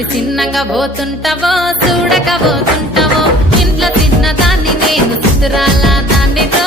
అది చిన్నగా పోతుంటావో చూడక పోతుంటావో ఇంట్లో తిన్న దాన్ని నేను చిత్రాల దాన్నితో